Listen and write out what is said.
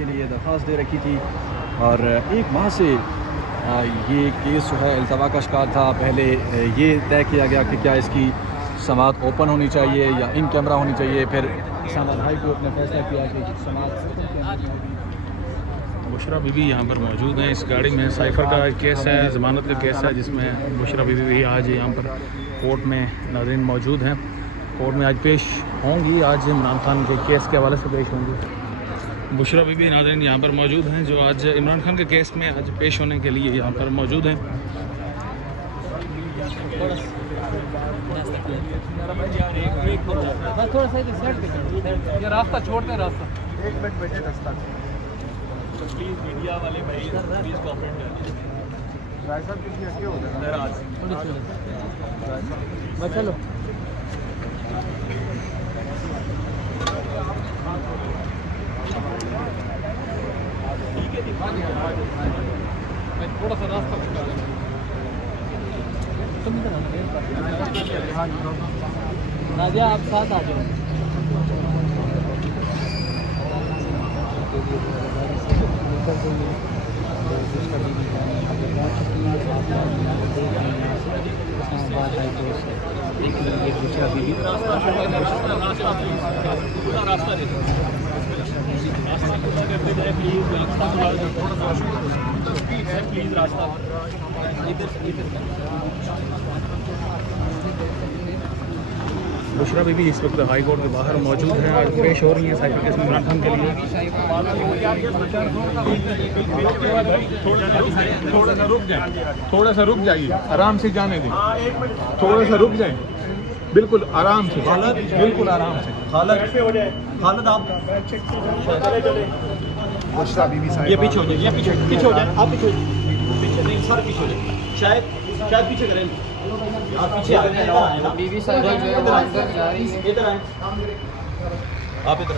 के लिए दरख्वास्त दे रखी थी और 1 माह से ये केस जो है अल्तवा का शिकार था। पहले ये तय किया गया कि क्या इसकी समाअत ओपन होनी चाहिए या इन कैमरा होनी चाहिए। फिर इस्लामाबाद हाई कोर्ट ने फैसला किया कि समाअत बुशरा बीबी यहाँ पर मौजूद हैं। इस गाड़ी में साइफ़र का केस है, ज़मानत का केस है, जिसमें बुशरा बीबी भी आज यहाँ पर कोर्ट में नाज़रीन मौजूद हैं। कोर्ट में आज पेश होंगी, आज इमरान खान के केस के हवाले से पेश होंगी। बुशरा बीबी नाज़रीन यहाँ पर मौजूद हैं, जो आज इमरान खान के केस में आज पेश होने के लिए यहाँ पर मौजूद हैं। थोड़ा सा ये रास्ता छोड़ते रास्ता 1 मिनट बैठे रास्ता प्लीज़ मीडिया वाले भाई प्लीज़ कोऑपरेट करें। राय साहब किसी ऐसे हो जाए चलो थोड़ा सा रास्ता राजा आप साथ आ जाओ। प्लीज़ रास्ता बुशरा बीबी इस वक्त हाई कोर्ट के बाहर मौजूद हैं, आज पेश हो रही हैं साइफर केस में इमरान खान के लिए। थोड़ा सा रुक जाइए, आराम से जाने दें, थोड़ा सा रुक जाए, बिल्कुल आराम से, बिल्कुल आराम से। हालत आप बुशरा बीबी साहब ये पीछे हो जाए, ये पीछे हो जाए, आप पीछे नहीं सर पीछे हो जाए, शायद पीछे करें आप पीछे आ जाए। बीबी साहब जो है वो अंदर जा रही है। इधर आए आप इधर